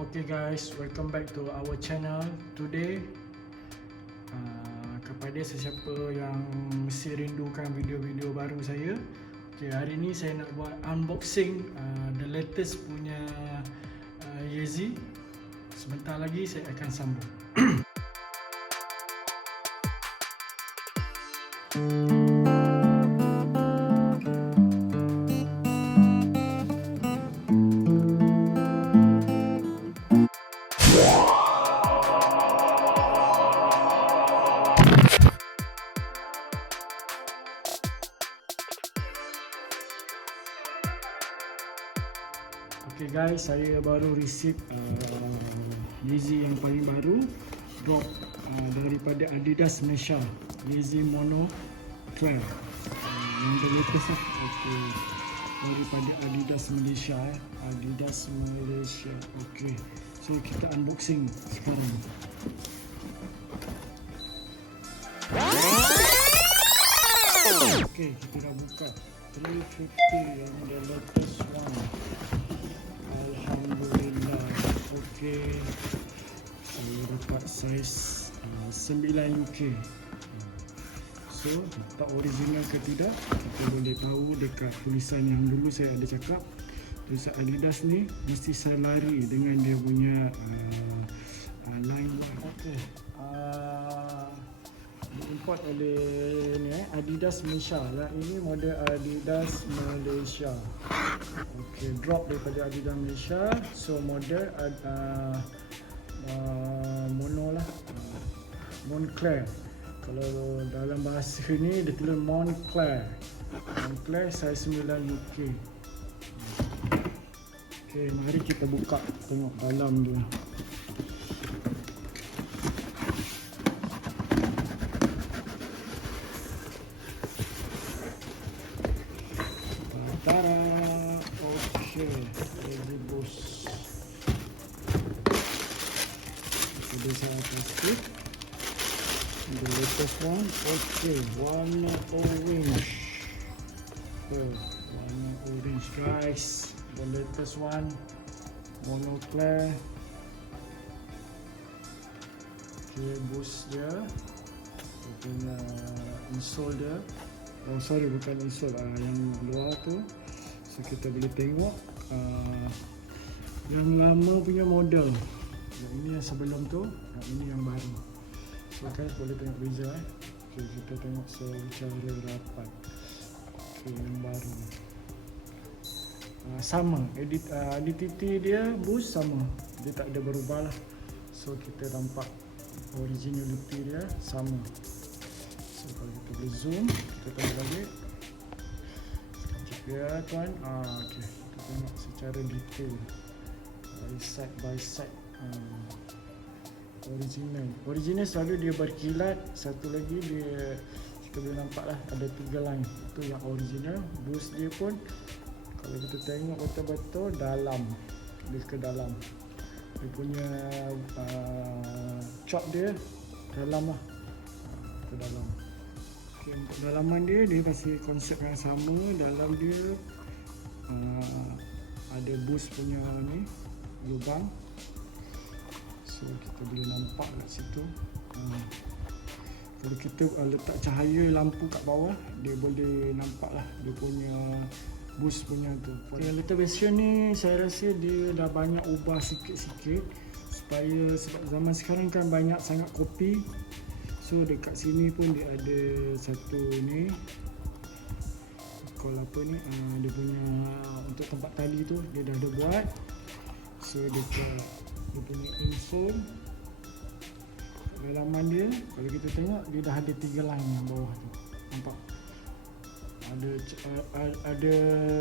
Okay guys, welcome back to our channel. Today kepada sesiapa yang mesti rindukan video-video baru saya, hari ni saya nak buat unboxing the latest punya Yeezy. Sebentar lagi saya akan sambung. Okay guys, saya baru receive Yeezy yang paling baru drop daripada Adidas Malaysia, Yeezy Mono Clear, yang the latest lah. Okay, daripada Adidas Malaysia, Adidas Malaysia. Okay, so kita unboxing sekarang. Okay, kita dah buka 350 yang the latest one. Alhamdulillah. Okay, saya dapat saiz 9 UK. So, tak original ke tidak, kita boleh tahu dekat tulisan yang dulu saya ada cakap. Tulisan Adidas ni mesti saya lari dengan dia punya line. Okay, diimport oleh ni, Adidas Malaysia lah. Ini model Adidas Malaysia. Okay, drop daripada Adidas Malaysia. So model mono lah, Moncler. Kalau dalam bahasa ni dia tulis Moncler. Moncler saiz 9 UK. Okay, mari kita buka tengok dalam dia. Okay, jadi bos. Ada saya plastik. The latest one. Okay, warna orange. Warna orange guys. The latest one, Mono Clear. Okay, boost dia. Dia punya insole dia. Oh sorry, bukan insole, yang luar tu. So kita boleh tengok yang lama punya model. Yang ini yang sebelum tu, yang ini yang baru. So guys boleh tengok beza Okay, kita tengok secara rapat. Okay, yang baru sama, identity dia boost sama, dia tak ada berubah lah. So kita nampak originality dia sama. So kalau kita boleh zoom, kita tengok lagi sekejap ya tuan. Okay, kita tengok secara detail by side. Original selalu dia berkilat. Satu lagi dia, kita boleh nampak lah ada 3 line. Itu yang original. Boost dia pun kalau kita tengok betul-betul dalam, dia ke dalam, dia punya chop dia dalam lah, ke dalam. Okay, untuk dalaman dia masih konsep yang sama. Dalam dia ada boost punya ni lubang. So kita boleh nampak kat situ. Kalau kita letak cahaya lampu kat bawah, dia boleh nampak lah dia punya boost punya tu. Okay, letter version ni saya rasa dia dah banyak ubah sikit-sikit, supaya sebab zaman sekarang kan banyak sangat kopi. So dekat sini pun dia ada satu ni, call apa ni, dia punya untuk tempat tali tu dia dah ada buat. So dekat dia punya insole, dalaman dia kalau kita tengok dia dah ada 3 line yang bawah tu, nampak? Ada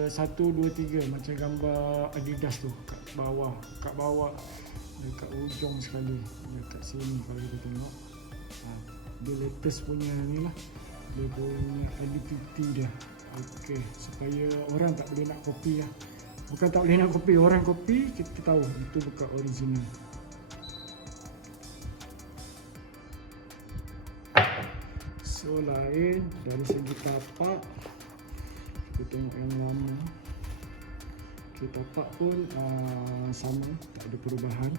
1, 2, 3 macam gambar Adidas tu kat bawah dekat ujung sekali dekat sini. Kalau kita tengok dia latest punya ni lah, dia punya identity dia. Okay, supaya orang tak boleh nak copy lah. Bukan tak boleh nak copy, orang copy kita tahu itu bukan original. So lain dari segi tapak, kita tengok yang lama. Okay, tapak pun sama, tak ada perubahan.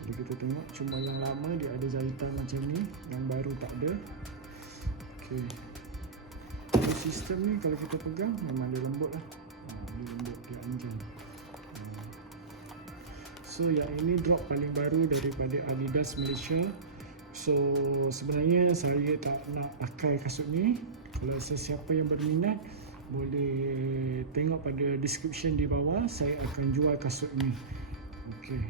Jadi kita tengok, cuma yang lama dia ada jahitan macam ni, yang baru tak ada. Okay, sistem ni kalau kita pegang memang dia lembut lah. Dia lembut, dia anjing. So yang ini drop paling baru daripada Adidas Malaysia. So sebenarnya saya tak nak pakai kasut ni. Kalau sesiapa yang berminat, boleh tengok pada description di bawah. Saya akan jual kasut ni. Okay.